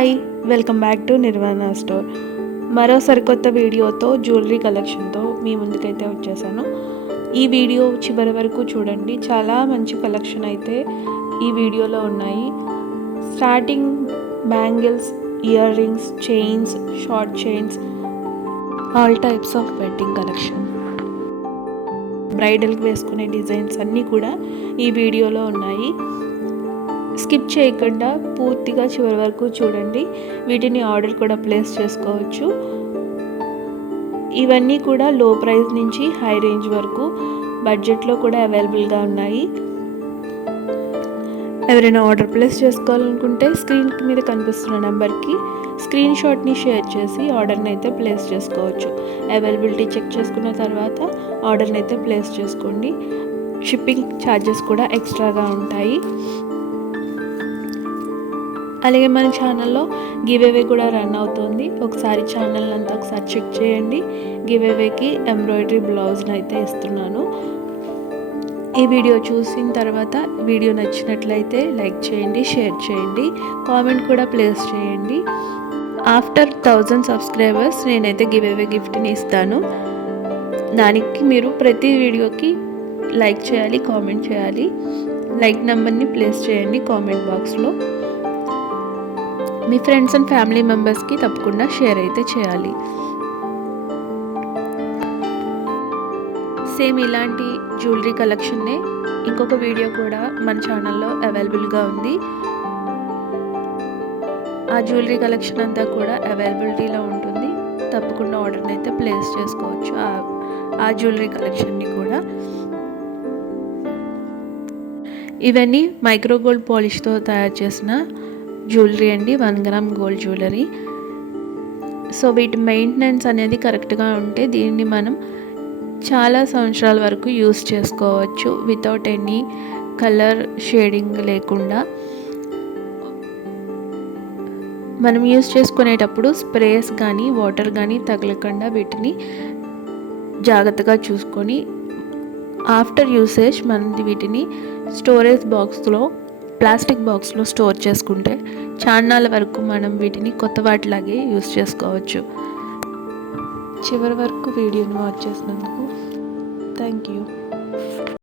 Hi, welcome back to Nirvana store. మరో సరికొత్త వీడియోతో జ్యువెలరీ కలెక్షన్తో మీ ముందుకైతే వచ్చేసాను. ఈ వీడియో చివరి వరకు చూడండి. చాలా మంచి కలెక్షన్ అయితే ఈ వీడియోలో ఉన్నాయి. Starting bangles, ear rings, chains, short chains, all types of wedding collection, బ్రైడల్కి వేసుకునే డిజైన్స్ అన్నీ కూడా ఈ వీడియోలో ఉన్నాయి. స్కిప్ చేయకుండా పూర్తిగా చివరి వరకు చూడండి. వీటిని ఆర్డర్ కూడా ప్లేస్ చేసుకోవచ్చు. ఇవన్నీ కూడా లో ప్రైస్ నుంచి హై రేంజ్ వరకు బడ్జెట్లో కూడా అవైలబుల్గా ఉన్నాయి. ఎవరైనా ఆర్డర్ ప్లేస్ చేసుకోవాలనుకుంటే స్క్రీన్ మీద కనిపిస్తున్న నెంబర్కి స్క్రీన్ షాట్ని షేర్ చేసి ఆర్డర్ని అయితే ప్లేస్ చేసుకోవచ్చు. అవైలబిలిటీ చెక్ చేసుకున్న తర్వాత ఆర్డర్ని అయితే ప్లేస్ చేసుకోండి. షిప్పింగ్ ఛార్జెస్ కూడా ఎక్స్ట్రాగా ఉంటాయి. అలాగే మన ఛానల్లో గివ్ అవే కూడా రన్ అవుతుంది. ఒకసారి ఛానల్ అంతా ఒకసారి చెక్ చేయండి. గివ్ అవేకి ఎంబ్రాయిడరీ బ్లౌజ్ని అయితే ఇస్తున్నాను. ఈ వీడియో చూసిన తర్వాత వీడియో నచ్చినట్లయితే లైక్ చేయండి, షేర్ చేయండి, కామెంట్ కూడా ప్లేస్ చేయండి. ఆఫ్టర్ 1000 సబ్స్క్రైబర్స్ నేనైతే గివ్ అవే గిఫ్ట్ని ఇస్తాను. దానికి మీరు ప్రతి వీడియోకి లైక్ చేయాలి, కామెంట్ చేయాలి. లైక్ నెంబర్ని ప్లేస్ చేయండి కామెంట్ బాక్స్లో. మీ ఫ్రెండ్స్ అండ్ ఫ్యామిలీ మెంబర్స్కి తప్పకుండా షేర్ అయితే చేయాలి. సేమ్ ఇలాంటి జ్యువెలరీ కలెక్షన్నే ఇంకొక వీడియో కూడా మన ఛానల్లో అవైలబుల్గా ఉంది. ఆ జ్యువెలరీ కలెక్షన్ అంతా కూడా అవైలబిలిటీలో ఉంటుంది. తప్పకుండా ఆర్డర్ని అయితే ప్లేస్ చేసుకోవచ్చు ఆ జ్యువెలరీ కలెక్షన్ని కూడా. ఇవన్నీ మైక్రో గోల్డ్ పాలిష్తో తయారు చేసిన జ్యువెలరీ అండి, 1 గ్రామ్ గోల్డ్ జ్యువెలరీ. సో వీటి మెయింటెనెన్స్ అనేది కరెక్ట్గా ఉంటే దీన్ని మనం చాలా సంవత్సరాల వరకు యూస్ చేసుకోవచ్చు వితౌట్ ఎనీ కలర్ షేడింగ్ లేకుండా. మనం యూస్ చేసుకునేటప్పుడు స్ప్రేస్ కానీ వాటర్ కానీ తగలకుండా వీటిని జాగ్రత్తగా చూసుకొని ఆఫ్టర్ యూసేజ్ మనం వీటిని స్టోరేజ్ బాక్స్లో, ప్లాస్టిక్ బాక్స్లో స్టోర్ చేసుకుంటే చాన్నాళ్ళ వరకు మనం వీటిని కొత్త వాటిలాగే యూస్ చేసుకోవచ్చు. చివరి వరకు వీడియోని వాచ్ చేసినందుకు థ్యాంక్ యూ.